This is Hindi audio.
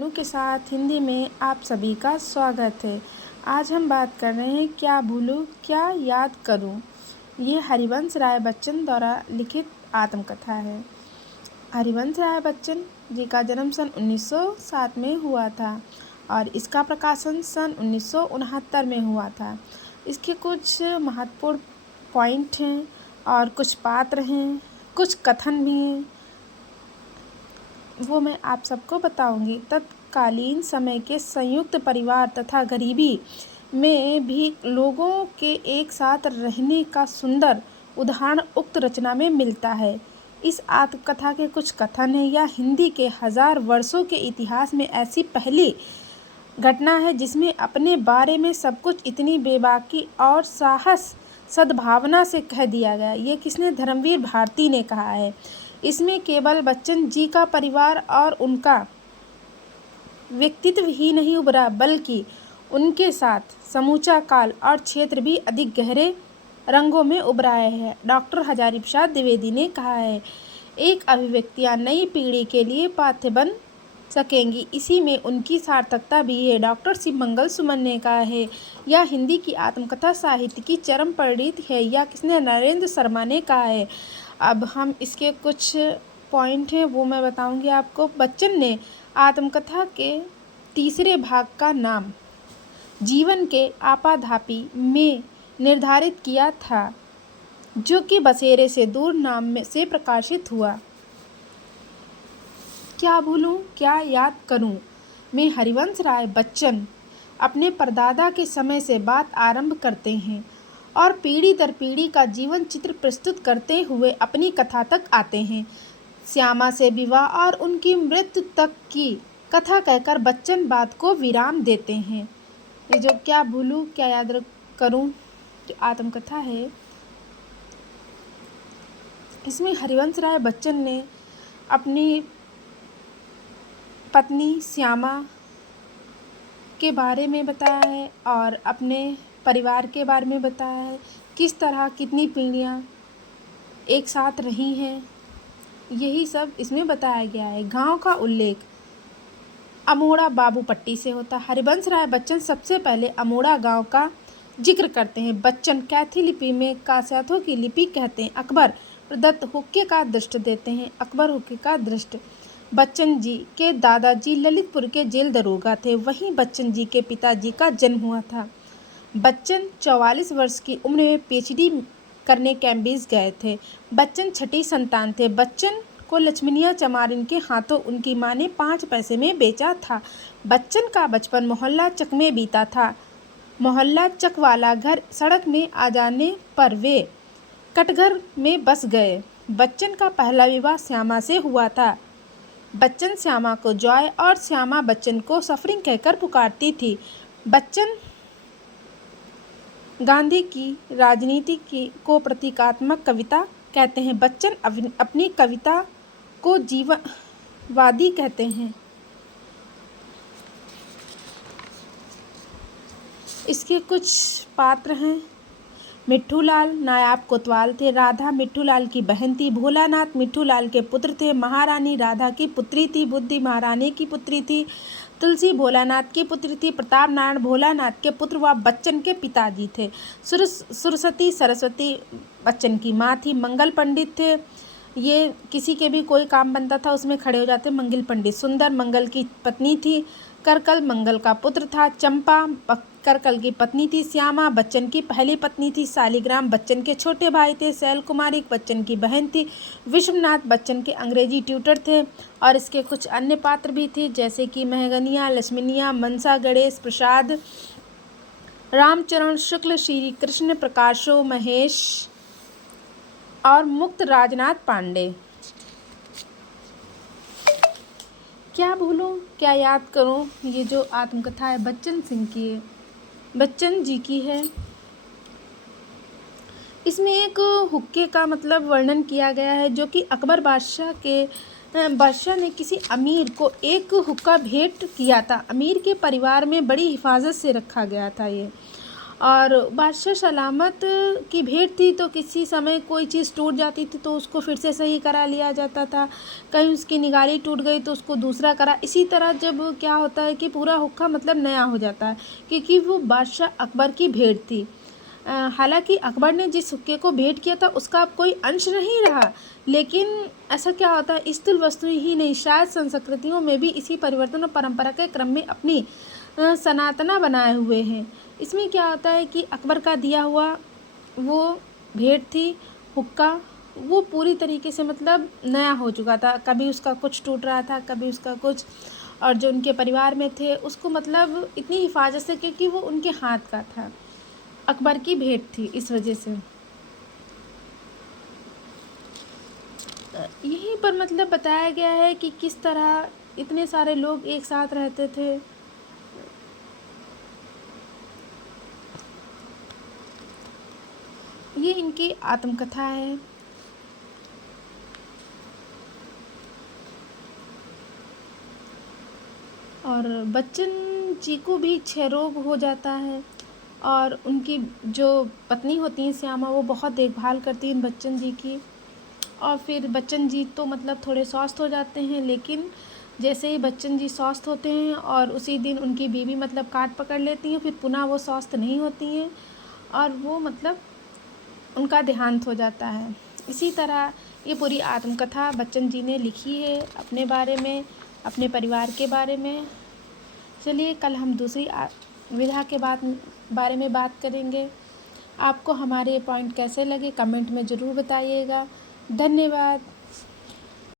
के साथ हिंदी में आप सभी का स्वागत है। आज हम बात कर रहे हैं क्या भूलूं क्या याद करूं। ये हरिवंश राय बच्चन द्वारा लिखित आत्मकथा है। हरिवंश राय बच्चन जी का जन्म सन 1907 में हुआ था और इसका प्रकाशन सन 1969 में हुआ था। इसके कुछ महत्वपूर्ण पॉइंट हैं और कुछ पात्र हैं, कुछ कथन भी हैं, वो मैं आप सबको बताऊंगी। तत्कालीन समय के संयुक्त परिवार तथा गरीबी में भी लोगों के एक साथ रहने का सुंदर उदाहरण उक्त रचना में मिलता है। इस आत्मकथा के कुछ कथन हैं। यह हिंदी के 1000 वर्षों के इतिहास में ऐसी पहली घटना है जिसमें अपने बारे में सब कुछ इतनी बेबाकी और साहस सद्भावना से कह दिया गया। ये किसने? धर्मवीर भारती ने कहा है। इसमें केवल बच्चन जी का परिवार और उनका व्यक्तित्व ही नहीं उभरा, बल्कि उनके साथ समूचा काल और क्षेत्र भी अधिक गहरे रंगों में उभराए हैं। डॉक्टर हजारी प्रसाद द्विवेदी ने कहा है, एक अभिव्यक्तियां नई पीढ़ी के लिए पाथ्य बन सकेंगी, इसी में उनकी सार्थकता भी है। डॉक्टर शिव मंगल सुमन ने कहा है, यह हिंदी की आत्मकथा साहित्य की चरम परिणति है। यह किसने? नरेंद्र शर्मा ने कहा है। अब हम इसके कुछ पॉइंट हैं वो मैं बताऊंगी आपको। बच्चन ने आत्मकथा के तीसरे भाग का नाम जीवन के आपाधापी में निर्धारित किया था, जो कि बसेरे से दूर नाम में से प्रकाशित हुआ। क्या भूलूं क्या याद करूं में हरिवंश राय बच्चन अपने परदादा के समय से बात आरंभ करते हैं और पीढ़ी दर पीढ़ी का जीवन चित्र प्रस्तुत करते हुए अपनी कथा तक आते हैं। श्यामा से विवाह और उनकी मृत्यु तक की कथा कहकर बच्चन बात को विराम देते हैं। ये जो क्या भूलूं क्या याद करूं जो आत्मकथा है, इसमें हरिवंश राय बच्चन ने अपनी पत्नी श्यामा के बारे में बताया है और अपने परिवार के बारे में बताया है, किस तरह कितनी पीढ़ियाँ एक साथ रही हैं, यही सब इसमें बताया गया है। गांव का उल्लेख अमोड़ा बाबूपट्टी से होता है। हरिवंश राय बच्चन सबसे पहले अमोड़ा गांव का जिक्र करते हैं। बच्चन कैथी लिपि में कास्याथों की लिपि कहते हैं। अकबर प्रदत्त हुक्के का दृष्ट देते हैं। अकबर हुक्के का दृष्ट। बच्चन जी के दादाजी ललितपुर के जेल दरोगा थे, वहीं बच्चन जी के पिताजी का जन्म हुआ था। बच्चन 44 वर्ष की उम्र में पीएचडी करने कैम्ब्रिज गए थे। बच्चन छठी संतान थे। बच्चन को लक्ष्मीनिया चमारिन के हाथों उनकी मां ने 5 पैसे में बेचा था। बच्चन का बचपन मोहल्ला चक में बीता था। मोहल्ला चक वाला घर सड़क में आ जाने पर वे कटघर में बस गए। बच्चन का पहला विवाह श्यामा से हुआ था। बच्चन श्यामा को जॉय और श्यामा बच्चन को सफरिंग कहकर पुकारती थी। बच्चन गांधी की राजनीति को प्रतीकात्मक कविता कहते हैं। बच्चन अपनी कविता को जीववादी कहते हैं। इसके कुछ पात्र हैं। मिट्ठूलाल नायाब कोतवाल थे। राधा मिट्ठूलाल की बहन थी। भोलानाथ मिट्ठूलाल के पुत्र थे। महारानी राधा की पुत्री थी। बुद्धि महारानी की पुत्री थी। तुलसी भोलानाथ की पुत्री थी। प्रताप नारायण भोलानाथ के पुत्र व बच्चन के पिताजी थे। सुरसती सरस्वती बच्चन की माँ थी। मंगल पंडित थे। ये किसी के भी कोई काम बनता था उसमें खड़े हो जाते मंगल पंडित। सुंदर मंगल की पत्नी थी। करकल मंगल का पुत्र था। चंपा करकल की पत्नी थी। श्यामा बच्चन की पहली पत्नी थी। शालिग्राम बच्चन के छोटे भाई थे। शैल कुमारी बच्चन की बहन थी। विश्वनाथ बच्चन के अंग्रेजी ट्यूटर थे। और इसके कुछ अन्य पात्र भी थे, जैसे कि महगनिया, लक्ष्मीनिया, मनसा, गणेश प्रसाद, रामचरण शुक्ल, श्री कृष्ण प्रकाशो महेश और मुक्त राजनाथ पांडे। क्या भूलूं क्या याद करूं, ये जो आत्मकथा है बच्चन सिंह की है, बच्चन जी की है। इसमें एक हुक्के का मतलब वर्णन किया गया है, जो कि अकबर बादशाह ने किसी अमीर को एक हुक्का भेंट किया था। अमीर के परिवार में बड़ी हिफाजत से रखा गया था ये। और बादशाह सलामत की भेंट थी, तो किसी समय कोई चीज़ टूट जाती थी तो उसको फिर से सही करा लिया जाता था। कहीं उसकी निगारी टूट गई तो उसको दूसरा करा। इसी तरह जब क्या होता है कि पूरा हुक्का मतलब नया हो जाता है, क्योंकि वो बादशाह अकबर की भेंट थी। हालांकि अकबर ने जिस हुक्के को भेंट किया था उसका अब कोई अंश नहीं रहा, लेकिन ऐसा क्या होता है, स्थूल वस्तु ही नहीं, शायद संस्कृतियों में भी इसी परिवर्तन और परंपरा के क्रम में अपनी सनातना बनाए हुए हैं। इसमें क्या होता है कि अकबर का दिया हुआ वो भेंट थी, हुक्का, वो पूरी तरीके से मतलब नया हो चुका था। कभी उसका कुछ टूट रहा था, कभी उसका कुछ, और जो उनके परिवार में थे उसको मतलब इतनी हिफाजत से, क्योंकि वो उनके हाथ का था, अकबर की भेंट थी, इस वजह से। यहीं पर मतलब बताया गया है कि किस तरह इतने सारे लोग एक साथ रहते थे। ये इनकी आत्मकथा है। और बच्चन जी को भी क्षय रोग हो जाता है, और उनकी जो पत्नी होती हैं श्यामा, वो बहुत देखभाल करती हैं बच्चन जी की। और फिर बच्चन जी तो मतलब थोड़े स्वस्थ हो जाते हैं, लेकिन जैसे ही बच्चन जी स्वस्थ होते हैं और उसी दिन उनकी बीवी मतलब काट पकड़ लेती हैं, फिर पुनः वो स्वस्थ नहीं होती हैं और वो मतलब उनका देहांत हो जाता है। इसी तरह ये पूरी आत्मकथा बच्चन जी ने लिखी है अपने बारे में, अपने परिवार के बारे में। चलिए कल हम दूसरी विधा के बारे में बात करेंगे। आपको हमारे ये पॉइंट कैसे लगे कमेंट में ज़रूर बताइएगा। धन्यवाद।